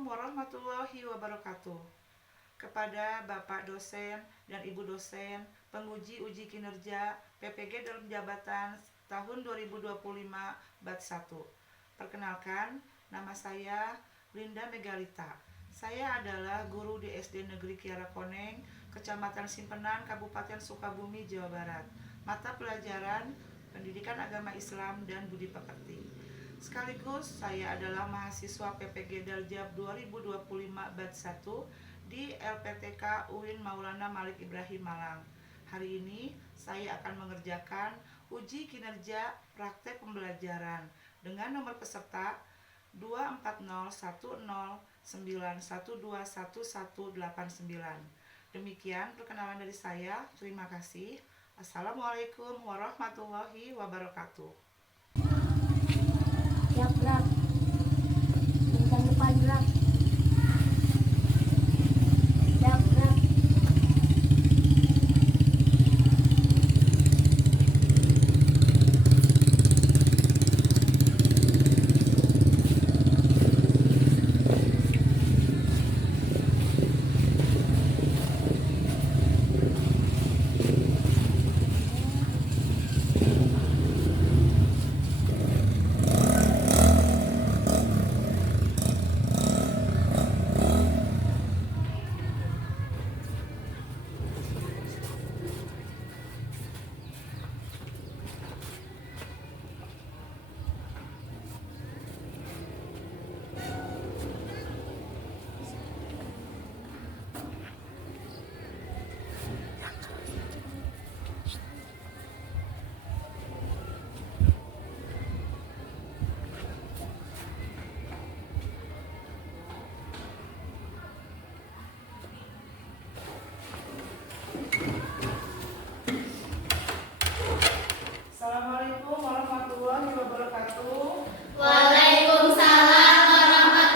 Assalamualaikum warahmatullahi wabarakatuh. Kepada Bapak dosen dan Ibu dosen, penguji uji kinerja PPG dalam jabatan tahun 2025 Bat 1. Perkenalkan, nama saya Linda Megalita. Saya adalah guru di SD Negeri Kiara Koneng, Kecamatan Simpenan, Kabupaten Sukabumi, Jawa Barat. Mata pelajaran Pendidikan Agama Islam dan Budi Pekerti. Sekaligus saya adalah mahasiswa PPG Daljab 2025 Bat 1 di LPTK UIN Maulana Malik Ibrahim Malang. Hari ini saya akan mengerjakan uji kinerja praktek pembelajaran dengan nomor peserta 2409109121189. Demikian perkenalan dari saya. Terima kasih. Assalamualaikum warahmatullahi wabarakatuh. Siap gerak, bentang depan gerak, siap gerak. Assalamualaikum warahmatullahi wabarakatuh. Waalaikumsalam warahmatullahi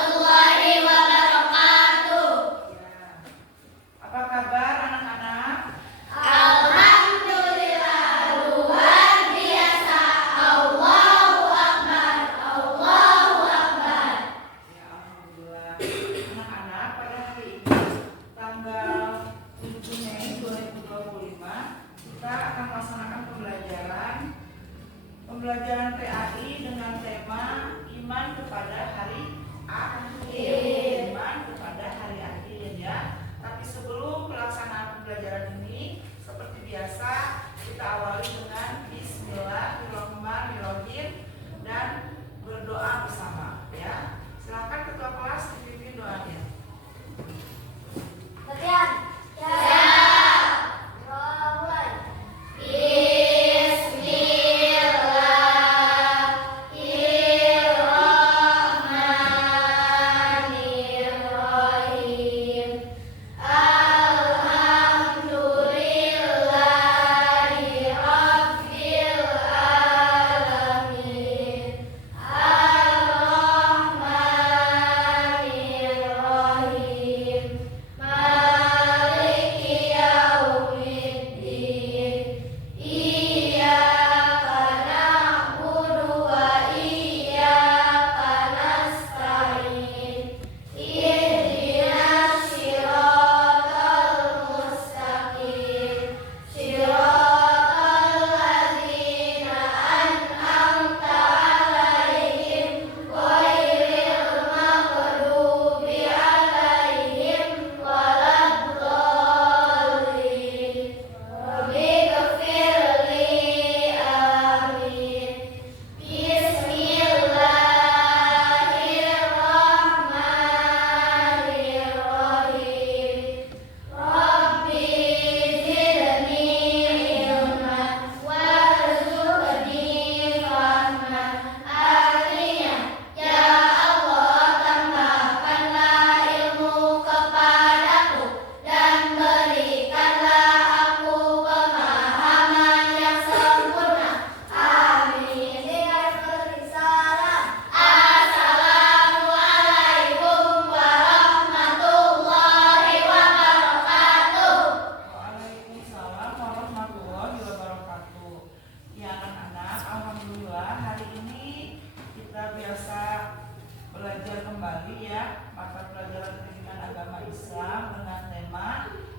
ya mata pelajaran pendidikan agama Islam dengan tema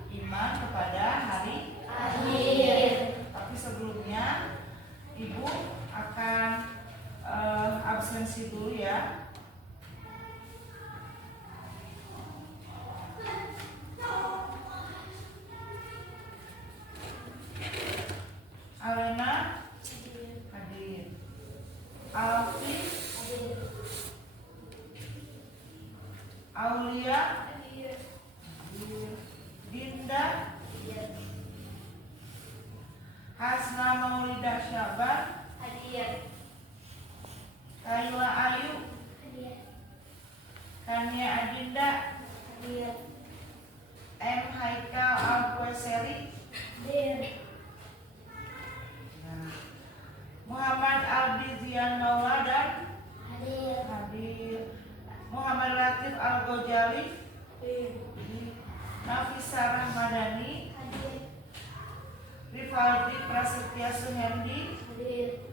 iman kepada hari akhir. Tapi sebelumnya Ibu akan absensi dulu ya. Alena hadir. Alfi hadir. Aulia hadir. Dinda hadir. Hasna Maulidah Syaban hadir. Kayla Ayu hadir. Kania Adinda hadir. M Haikal Alqueseri hadir. Muhammad Aldi Zian Mauladan hadir. Muhammad Latif Al-Ghazali hadir. Nafisa Rahmadani hadir. Rivaldi Prasetya Suhendi hadir.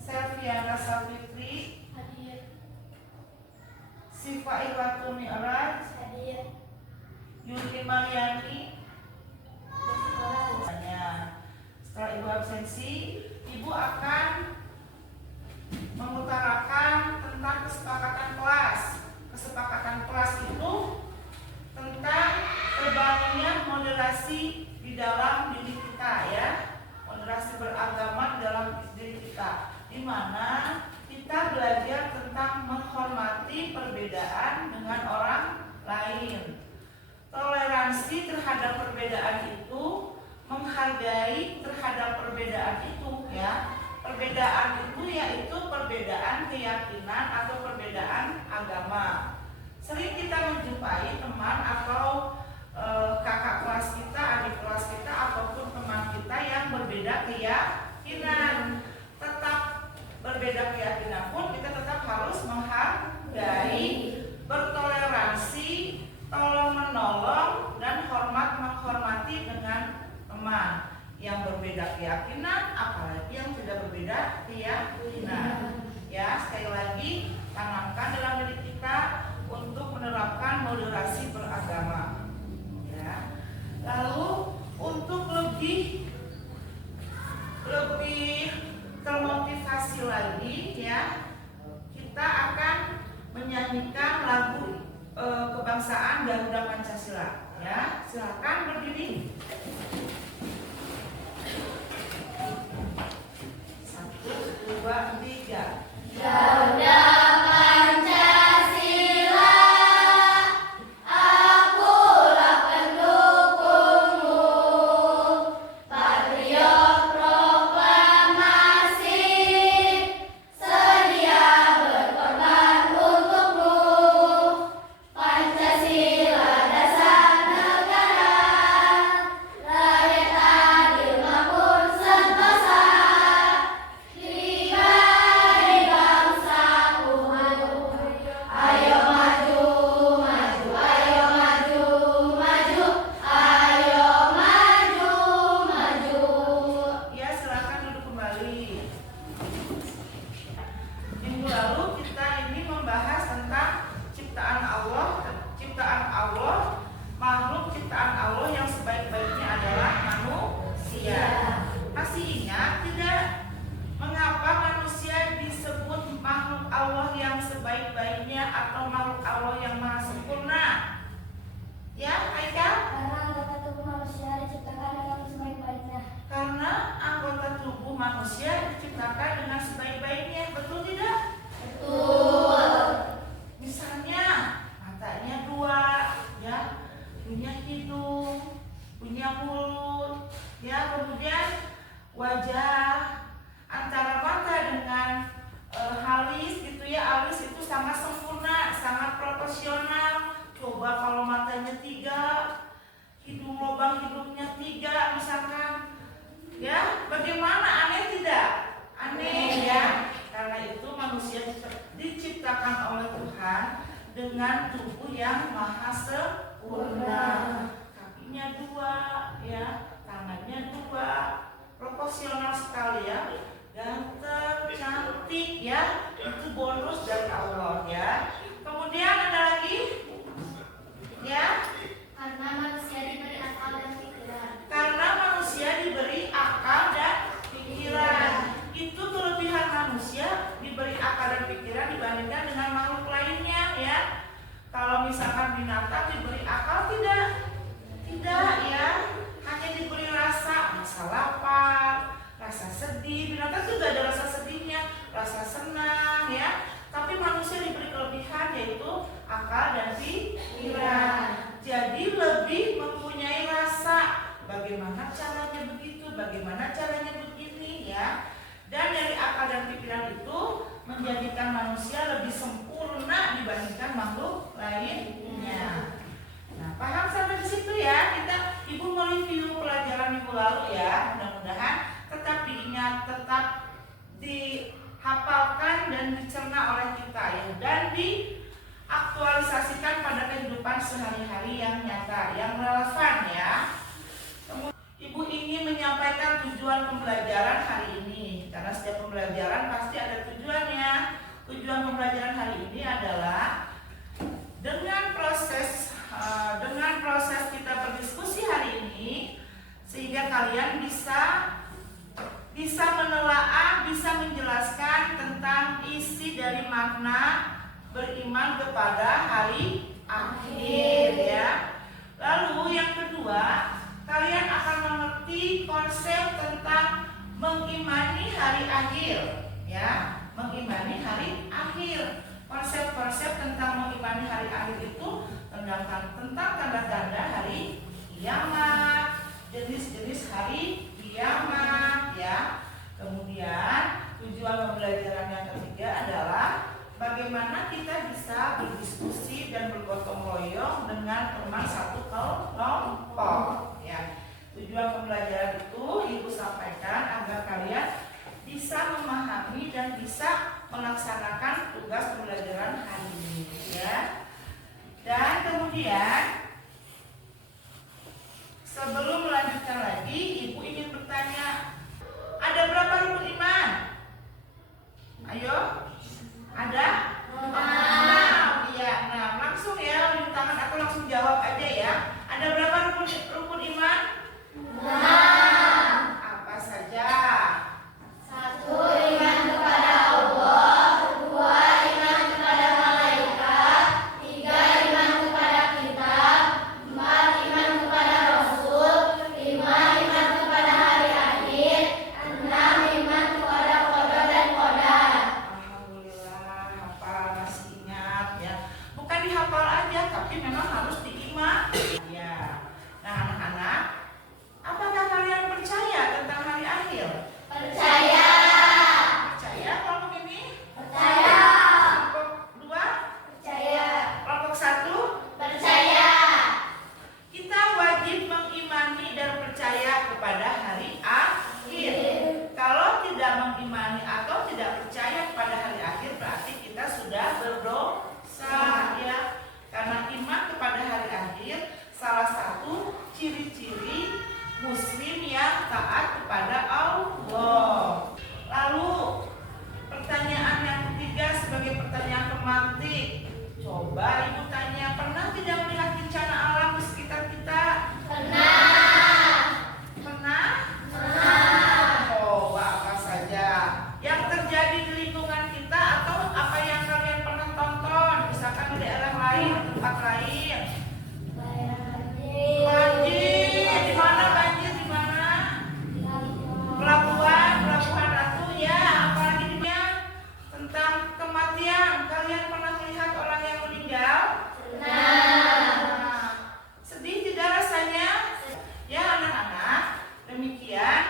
Selviana Safitri hadir. Sifa Iwatu Mi'raj hadir. Yuni Mariani hadir. Setelah Ibu absensi, Ibu akan mengutarakan tentang kesepakatan kelas. Kesepakatan kelas itu tentang terbangunnya moderasi di dalam diri kita ya, moderasi beragama di dalam diri kita, di mana kita belajar tentang menghormati perbedaan dengan orang lain. Toleransi terhadap perbedaan itu, menghargai terhadap perbedaan itu ya. Perbedaan itu yaitu perbedaan keyakinan atau perbedaan agama. Sering kita menjumpai teman atau kakak kelas kita, adik kelas kita ataupun teman kita yang berbeda keyakinan. Tetap berbeda keyakinan pun kita tetap harus menghargai, bertoleransi, tolong menolong dan menghormati dengan teman yang berbeda keyakinan, apalagi yang tidak berbeda keyakinan. Ya, sekali lagi tanamkan dalam diri kita untuk menerapkan moderasi beragama. Ya. Lalu untuk lebih termotivasi lagi ya, kita akan menyanyikan lagu kebangsaan Garuda Pancasila. Ya, silakan berdiri. 1, 2, 3. Garuda Pancasila, akulah pendukungmu, patriot proklamasi, sedia berkorban untukmu. Pancasila dasar negara, rakyat adil makmur sentosa. Manusia diciptakan dengan sebaik-baiknya, betul tidak? Betul. Misalnya matanya 2, ya, punya hidung, punya mulut, ya, kemudian wajah antara mata dengan halis gitu ya, alis itu sangat sempurna, sangat proporsional. Coba kalau matanya 3, lubang hidungnya 3 misalkan. Ya, bagaimana, aneh tidak? Aneh ya. Karena itu manusia diciptakan oleh Tuhan dengan tubuh yang maha sempurna. Kakinya 2, ya, tangannya 2, proporsional sekali ya. Ganteng, cantik ya. Itu bonus dari Allah ya. Kemudian binatang diberi akal tidak? Tidak ya, hanya diberi rasa lapar, rasa sedih. Binatang juga ada rasa sedihnya, rasa senang ya. Tapi manusia diberi kelebihan yaitu akal dan pikiran. Jadi lebih mempunyai rasa. Bagaimana caranya begitu? Bagaimana caranya begini ya? Dan dari akal dan pikiran itu menjadikan manusia lebih sempurna dibandingkan makhluk lainnya. Nah, paham sampai di situ ya? Ibu mereview pelajaran minggu lalu ya. Mudah-mudahan tetap diingat, tetap dihafalkan dan dicerna oleh kita ya, dan diaktualisasikan pada kehidupan sehari-hari yang nyata, yang relevan ya. Ibu ingin menyampaikan tujuan pembelajaran hari ini, karena setiap pembelajaran pasti ada tujuannya. Tujuan pembelajaran hari ini adalah dengan proses kita berdiskusi hari ini, sehingga kalian bisa menelaah, bisa menjelaskan tentang isi dari makna beriman kepada hari akhir ya. Lalu yang kedua, kalian akan mengerti konsep tentang mengimani hari akhir ya, mengimani hari akhir. Konsep-konsep tentang mengimani hari akhir itu tentang tanda-tanda hari kiamat, jenis-jenis hari kiamat ya. Kemudian tujuan pembelajaran yang ketiga adalah bagaimana kita bisa berdiskusi dan bergotong royong dengan teman satu kelompok ya. Tujuan pembelajaran itu ibu sampaikan agar kalian bisa memahami dan bisa melaksanakan tugas pembelajaran hari ini ya. Dan kemudian sebelum melanjutkan lagi, ibu ingin bertanya, ada berapa rukun iman? Ayo, ada? 6. Iya, 6. Langsung ya, unjuk tangan, aku langsung jawab aja ya. Ada berapa rukun iman? 6. Apa saja? 1. Iman kepada Allah. 2. Iman kepada malaikat. 3. Iman kepada kitab. 4. Iman kepada Rasul. 5. Iman kepada hari akhir. 6. Iman kepada qadar dan qadar. Alhamdulillah, hafal, masih ingat ya. Bukan dihafal aja, tapi memang harus diimani ya. Nah, anak-anak, apakah kalian percaya tentang hari akhir? Percaya. Percaya kelompok ini? Percaya. Kelompok 2? Percaya. Kelompok 1? Percaya. Kita wajib mengimani dan percaya kepada hari akhir. Kalau tidak mengimani atau tidak percaya kepada hari akhir, berarti kita sudah berdosa ya. Karena iman kepada hari akhir salah satu ciri-ciri muslim yang taat kepada Allah. Lalu pertanyaan yang ketiga sebagai pertanyaan pemantik. Coba ibu tanya, pernah tidak melihat bencana alam di sekitar kita? Pernah. Pernah? Pernah. Coba apa saja yang terjadi di lingkungan kita atau apa yang kalian pernah tonton, misalkan di daerah lain, tempat lain. Banjir, di mana banjir di mana? Pelabuhan Ratu ya, apalagi di mana? Tentang kematian, kalian pernah melihat orang yang meninggal? Nah, sedih tidak rasanya? Ya anak-anak, demikian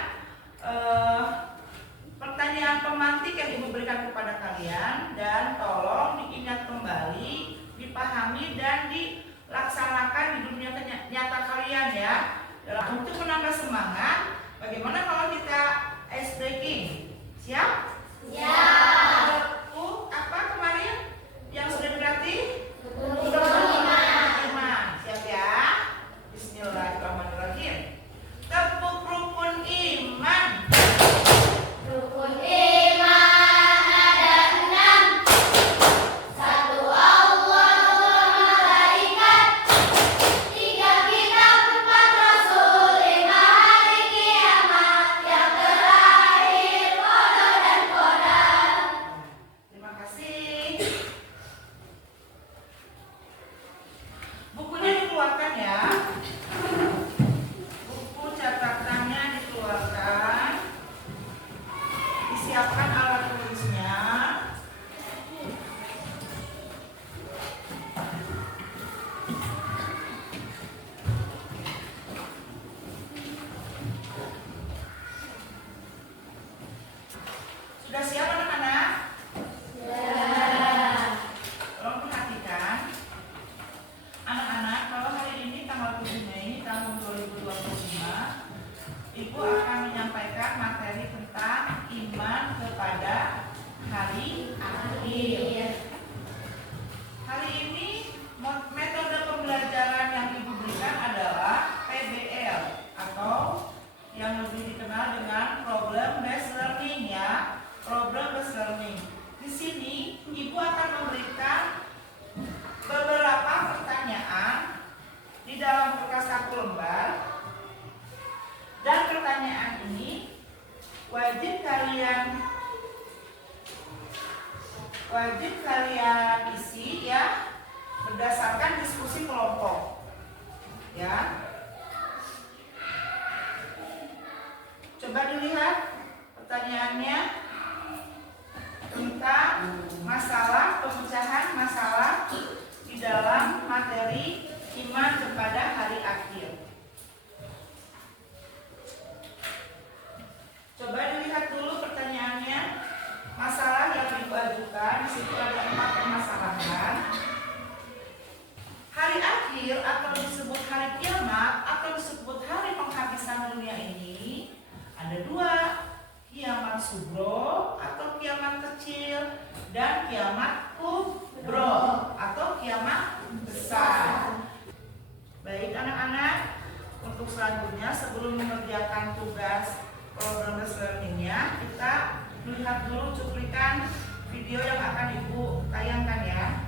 pertanyaan pemantik yang ibu berikan kepada kalian, dan tolong diingat kembali, dipahami dan dilaksanakan berdasarkan diskusi kelompok. Ya. Coba dilihat pertanyaannya tentang masalah pemecahan masalah di dalam materi iman kepada hari akhir. Coba dilihat dulu pertanyaannya. Masalah yang Ibu ajukan di situ ada 4 permasalahan. Hari akhir atau disebut hari kiamat atau disebut hari penghabisan dunia ini ada 2, kiamat sugro atau kiamat kecil dan kiamat kubro atau kiamat besar. Baik anak-anak, untuk selanjutnya sebelum mengerjakan tugas program learning-nya, kita melihat dulu cuplikan video yang akan Ibu tayangkan ya.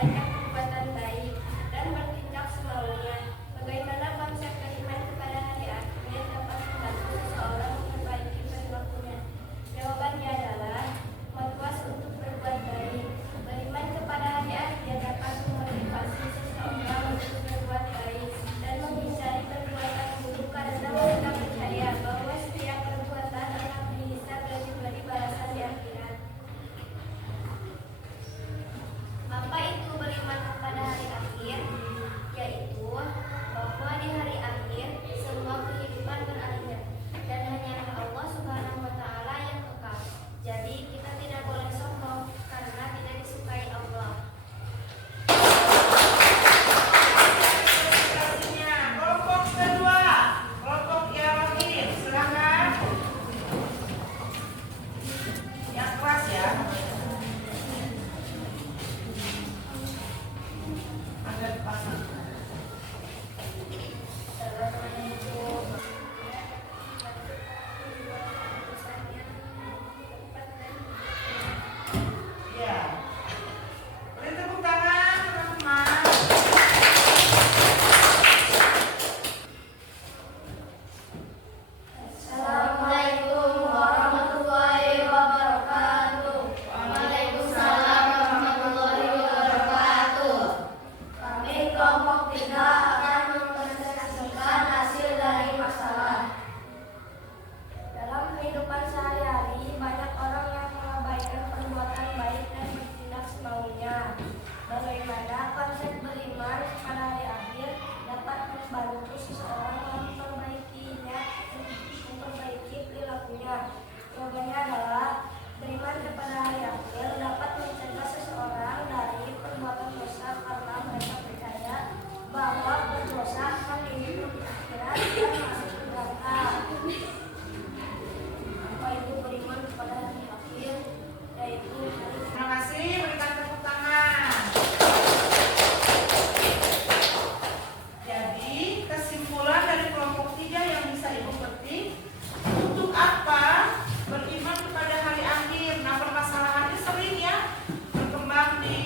banyak perbuatan baik dan bertindak semaunya. Bagaimana konsep beriman kepada hari akhir dapat membantu seseorang memperbaiki perilakunya? Jawabannya adalah motivasi untuk berbuat baik. Beriman kepada hari akhir dapat memotivasi seseorang untuk berbuat baik dan menghindari perbuatan buruk karena mereka percaya bahwa setiap perbuatan akan dihisab dan diberi balasan di akhirat. Apa itu beriman kepada hari akhir? Yaitu bahwa di hari akhir semua kehidupan berakhir dan hanyalah Allah Subhanahu wa Ta'ala yang kekal. Jadi kita tidak boleh sombong karena tidak disukai Allah. Presentasinya kelompok kedua, kelompok Yamin, silakan. Yang keras ya. Agak pasang. Ya. Beri tepuk tangan teman-teman. Assalamualaikum warahmatullahi wabarakatuh. Waalaikumsalam warahmatullahi wabarakatuh. Kami kelompok 3 akan mempresentasikan hasil dari masalah. Dalam kehidupan sehari-hari, banyak orang yang mengabaikan perbuatan baik dan bertindak semaunya. Bagaimana konsep beriman pada hari akhir dapat membantu seseorang memperbaiki perilakunya? Jawabannya adalah beriman kepada hari akhir dapat mencegah seseorang dari perbuatan dosa karena mereka percaya bahwa berdosa akan dihitung di akhirat dan masuk neraka. Apa itu beriman kepada hari akhir? Yaitu Terima kasih, berikan tepuk tangan. Jadi, kesimpulan dari kelompok 3 yang bisa Ibu petik, untuk apa beriman kepada hari akhir? Nah, permasalahannya sering ya berkembang di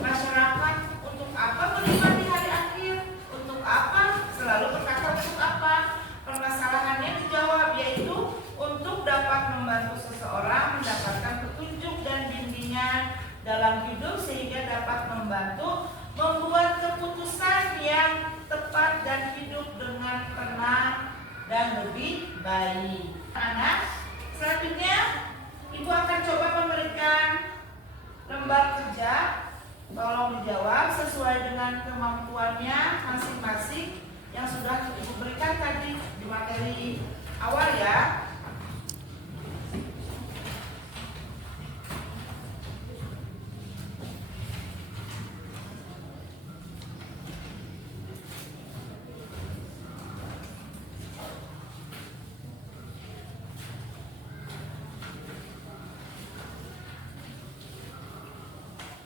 masyarakat. Untuk apa beriman di hari akhir? Untuk apa? Selalu berkata untuk apa? Permasalahannya dijawab, yaitu untuk dapat membantu seseorang mendapatkan petunjuk dan bimbingan dalam hidup sehingga dapat membantu membuat keputusan yang tepat dan hidup dengan tenang dan lebih baik. Anak, selanjutnya Ibu akan coba memberikan lembar kerja. Tolong dijawab sesuai dengan kemampuannya masing-masing yang sudah Ibu berikan tadi di materi awal ya.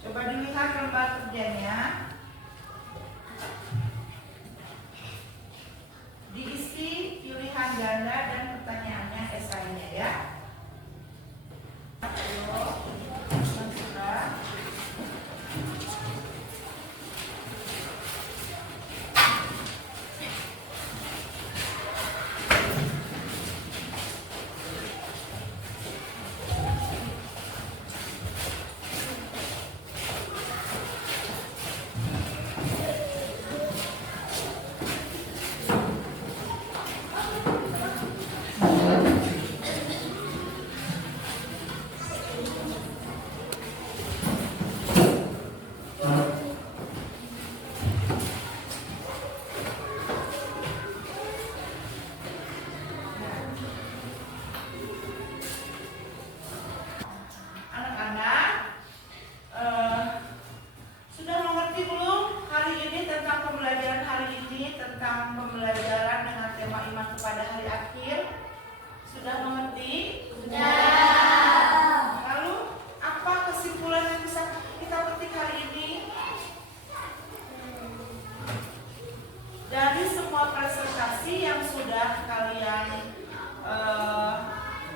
Coba dilihat lembar kerjanya. Diisi pilihan ganda dan pertanyaannya esainya ya. Sudah.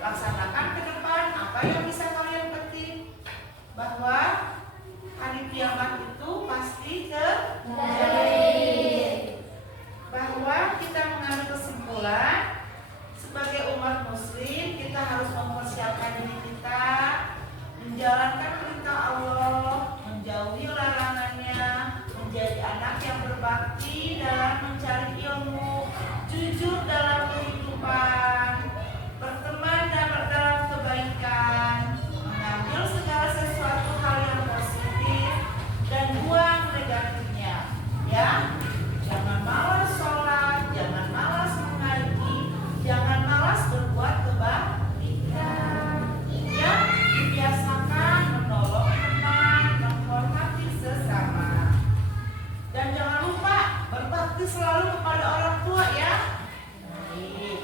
laksanakan ke depan. Apa yang bisa kalian petik? Bahwa hari kiamat anak yang berbakti dalam mencari ilmu, jujur dalam kehidupan, berteman dalam kebaikan, mengambil segala sesuatu hal yang positif dan buang negatifnya. Ya, jangan malas sholat, jangan malas mengaji, jangan malas berbuat kebaikan. Ya, dibiasakan menolong teman, menghormati sesama. Dan jangan lupa berbakti selalu kepada orang tua ya. Baik.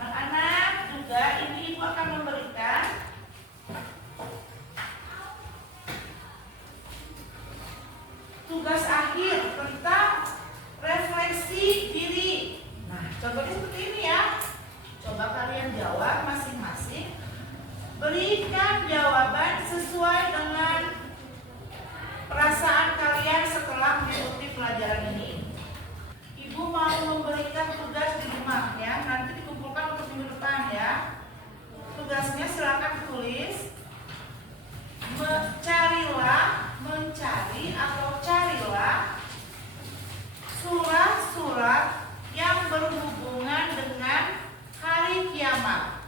Anak-anak juga ini ibu akan memberikan tugas akhir tentang refleksi diri. Nah, contohnya seperti ini ya. Coba kalian jawab masing-masing. Berikan jawaban sesuai dengan perasaan kalian setelah mengikuti pelajaran ini. Ibu mau memberikan tugas di rumah ya, nanti dikumpulkan untuk minggu depan ya. Tugasnya silakan tulis. Carilah surat-surat yang berhubungan dengan hari kiamat.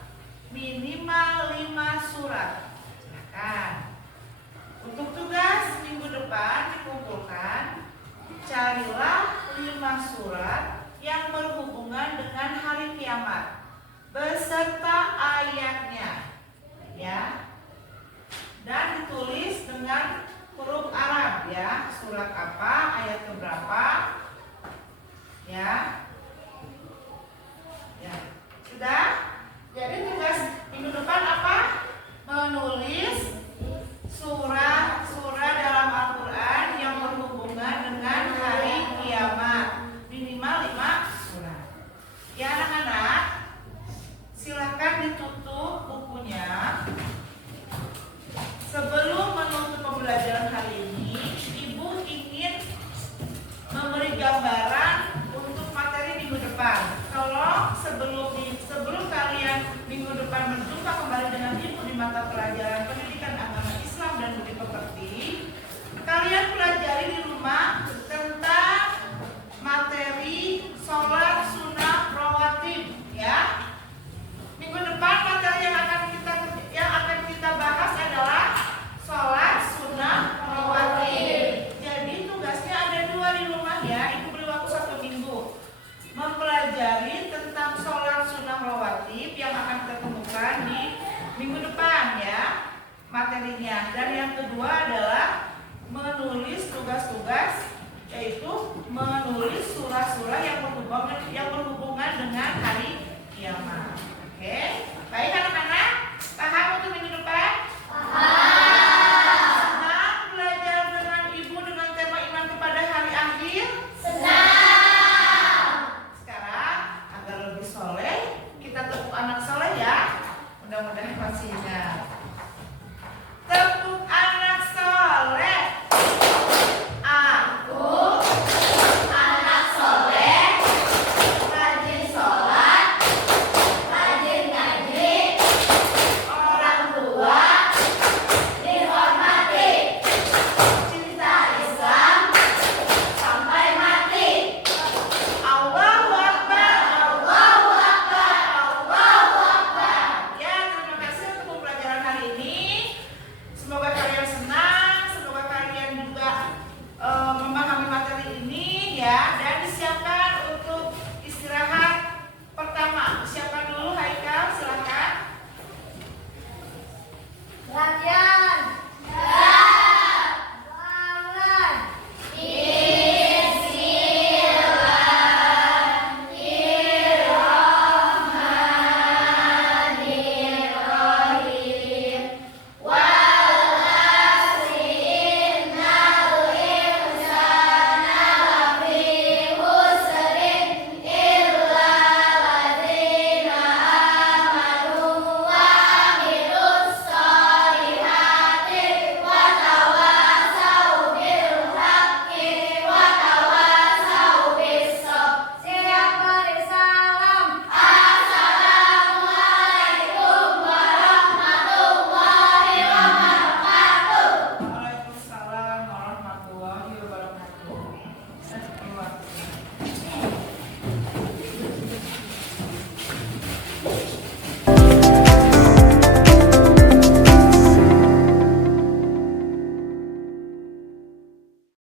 Minimal 5 surat. Silakan. Untuk tugas minggu depan dikumpulkan, carilah 5 surat yang berhubungan dengan hari kiamat beserta ayatnya, ya. Dan ditulis dengan huruf Arab ya, surat apa, ayat keberapa, ya. Ya, sudah. Jadi tugas minggu depan apa? Menulis surah-surah dalam Al-Quran yang berhubungan dengan hari kiamat, minimal 5 surah. Ya anak-anak, silakan ditutup bukunya. Sebelum menutup pembelajaran hari ini, Ibu ingin memberi gambaran untuk materi minggu depan. Kalau sebelum kalian minggu depan berjumpa kembali dengan Ibu di mata pelajaran pendidikan agama Islam dan budi pekerti, kalian pelajari di rumah tentang materi sholat sunnah rawatib ya. Minggu depan materi yang akan kita bahas adalah sholat sunnah rawatib. Jadi tugasnya ada 2 di rumah ya. Ibu beri waktu 1 minggu mempelajari tentang sholat sunnah rawatib yang akan kita temukan di minggu depan ya materinya. Dan yang kedua adalah menulis tugas-tugas, yaitu menulis surah-surah yang berhubungan dengan hari kiamat. Oke, baik anak